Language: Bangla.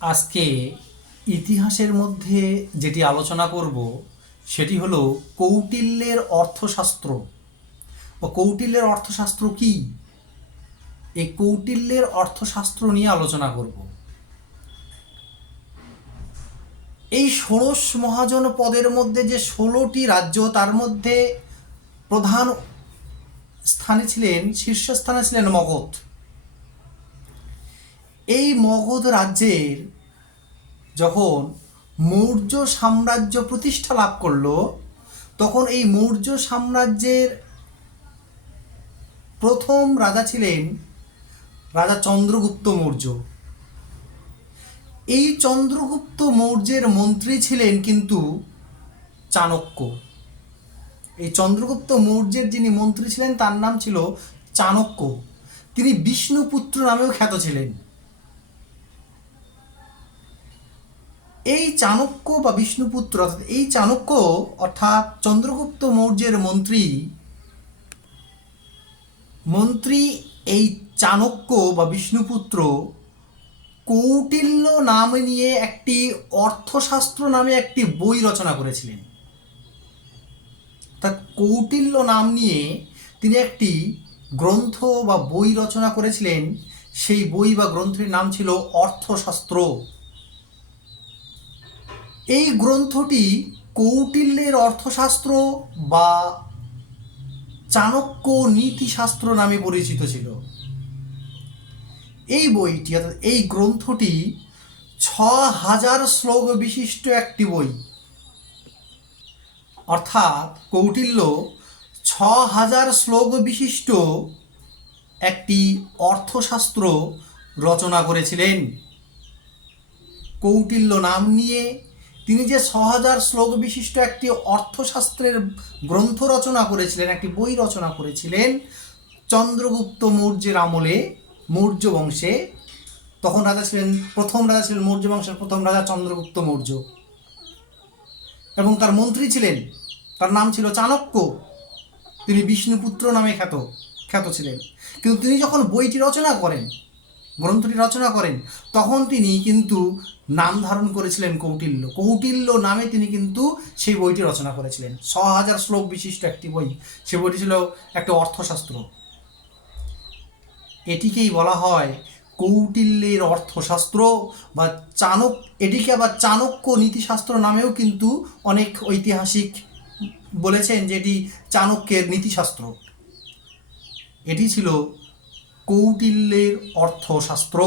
আজকে ইতিহাসের মধ্যে যেটি আলোচনা করব, সেটি হলো কৌটিল্যের অর্থশাস্ত্র। বা কৌটিল্যের অর্থশাস্ত্র কি? এই কৌটিল্যের অর্থশাস্ত্র নিয়ে আলোচনা করব। এই ষোড়শ মহাজন পদের মধ্যে যে ষোলোটি রাজ্য, তার মধ্যে প্রধান স্থানে ছিলেন শীর্ষস্থানে ছিলেন মগধ। এই মগধ রাজ্যের যখন মৌর্য সাম্রাজ্য প্রতিষ্ঠা লাভ করল, তখন এই মৌর্য সাম্রাজ্যের প্রথম রাজা ছিলেন রাজা চন্দ্রগুপ্ত মৌর্য। এই চন্দ্রগুপ্ত মৌর্যের মন্ত্রী ছিলেন কিন্তু চাণক্য। এই চন্দ্রগুপ্ত মৌর্যের যিনি মন্ত্রী ছিলেন, তার নাম ছিল চাণক্য। তিনি বিষ্ণুপুত্র নামেও খ্যাত ছিলেন। এই চাণক্য বা বিষ্ণুপুত্র, অর্থাৎ এই চাণক্য, অর্থাৎ চন্দ্রগুপ্ত মৌর্যের মন্ত্রী মন্ত্রী এই চাণক্য বা বিষ্ণুপুত্র কৌটিল্য নাম নিয়ে একটি অর্থশাস্ত্র নামে একটি বই রচনা করেছিলেন। অর্থাৎ কৌটিল্য নাম নিয়ে তিনি একটি গ্রন্থ বা বই রচনা করেছিলেন। সেই বই বা গ্রন্থের নাম ছিল অর্থশাস্ত্র। এই গ্রন্থটি কৌটিল্যের অর্থশাস্ত্র বা চাণক্য নীতিশাস্ত্র নামে পরিচিত ছিল। এই বইটি, অর্থাৎ এই গ্রন্থটি ছ হাজার শ্লোক বিশিষ্ট একটি বই। অর্থাৎ কৌটিল্য ছ হাজার শ্লোক বিশিষ্ট একটি অর্থশাস্ত্র রচনা করেছিলেন। কৌটিল্য নাম নিয়ে তিনি যে ছ হাজার শ্লোক বিশিষ্ট একটি অর্থশাস্ত্রের গ্রন্থ রচনা করেছিলেন, একটি বই রচনা করেছিলেন, চন্দ্রগুপ্ত মৌর্যের আমলে, মৌর্য বংশে। তখন রাজা ছিলেন, প্রথম রাজা ছিলেন মৌর্য বংশের প্রথম রাজা চন্দ্রগুপ্ত মৌর্য। এবং তার মন্ত্রী ছিলেন, তার নাম ছিল চাণক্য। তিনি বিষ্ণুপুত্র নামে খ্যাত খ্যাত ছিলেন। কিন্তু তিনি যখন বইটি রচনা করেন গ্রন্থটি রচনা করেন, তখন তিনি কিন্তু নাম ধারণ করেছিলেন কৌটিল্য। কৌটিল্য নামে তিনি কিন্তু সেই বইটি রচনা করেছিলেন। ছ হাজার শ্লোক বিশিষ্ট একটি বই। সে বইটি ছিল একটা অর্থশাস্ত্র। এটিকেই বলা হয় কৌটিল্যের অর্থশাস্ত্র বা চাণক, এটিকে আবার চাণক্য নীতিশাস্ত্র নামেও কিন্তু অনেক ঐতিহাসিক বলেছেন যে এটি চাণক্যের নীতিশাস্ত্র। এটি ছিল কৌটিল্যের অর্থশাস্ত্র।